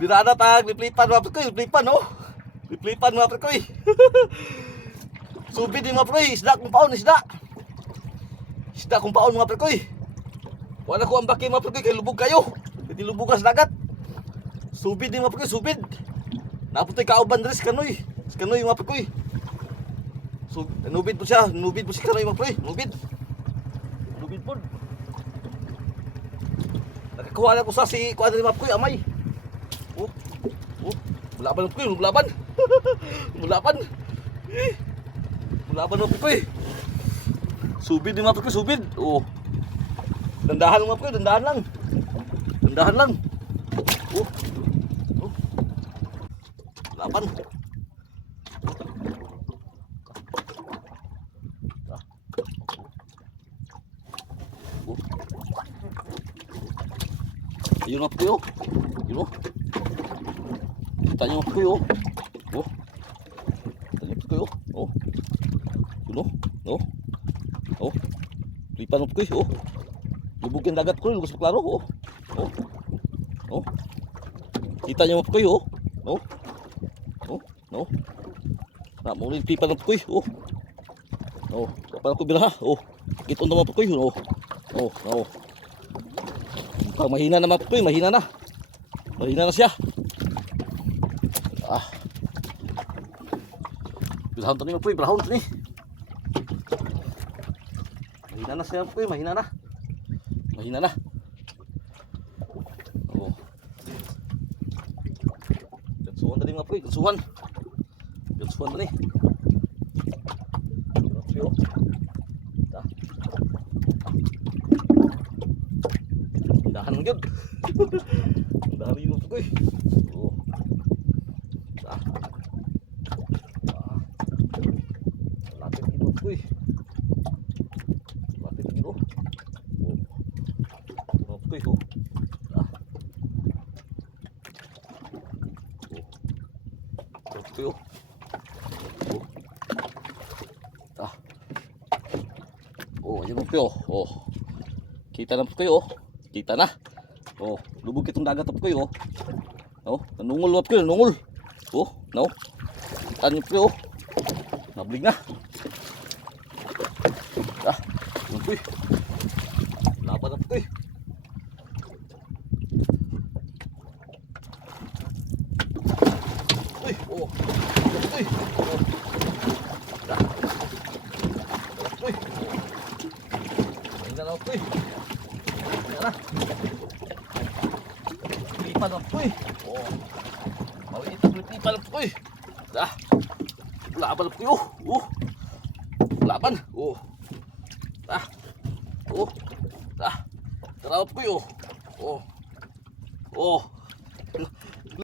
Birada tag, liplipan mga pre koy, liplipan oh. Liplipan mga pre koy. Subid din mga pre koy, isda kung paon, isda. Isda kung paon mga pre koy. Wala ko ang baki mga pre koy, kay lubog kayo. Hindi lubog sa dagat. Subid din mga pre koy, subid. Naputoy kauban dres kanoy. Kanoy mga pre koy. So, nubid po siya, nubid po si kanoy mga pre, nubid. Nubid po. Nakakuha na ko sa si kuha na mga pre koy, amay. Oh. Oh, mulaban mga pre koy, mulaban. Mulaban. Mulaban mga pre koy. Subid din mga pre koy, subid. Oh. Dandahan mga pre koy, dandahan lang. Dandahan lang. Oh. Oh. Mulaban. Ayun mga pre koy, oh. Yun oh. Kita nyo mga pre koy, oh. Oh. Kita nyo mga pre koy, oh. Oh. Yun oh. Oh. Oh. Lipan mga pre koy, oh. Lubog yung dagat ko, lubos maklaro, oh. Oh. Oh. Kita nyo mga pre koy, oh. Oh. Oh. Oh. Na, muli lipan mga pre koy, oh. Oh. Kapan ako bila ha, oh. Kiton na mga pre koy, oh. Oh. Oh. Mahina na mga pre koy, mahina na. Mahina na siya. Ah. Bilahon to ni mga pre koy, bilahon to ni. Mahina na siya mga pre koy, mahina na. Mahina na. Oh. Gansuhan tadi mga pre koy, gansuhan. Gansuhan tadi. Oh. Dah. Dahan gyud. Dahan yun mga pre koy. Oh. Dah. Lapit gid mga pre koy. Lapit gid oh. Oh. Mga pre koy oh. Dah. Oh. Mga pre koy oh. Oh. Dah. Oh, ayun mga pre koy oh. Oh. Kita na mga pre koy oh. Kita na. Oh, lubog itong dagat po kayo. Oh, nanungol mo po kayo, nanungol. Oh, no. Kita niyo po kayo. Nablig na. Ah, yun po. Laban na po kayo. Uy, oh. Uy, oh. Ah. Uy. Ayun na po kayo. Tara. Lipan lang po eh. Oh. Mawinit ang lipan lang po eh. Dah. Laban lang po eh. Oh. Laban. Oh. Dah. Oh. Dah. Tara po eh. Oh. Oh.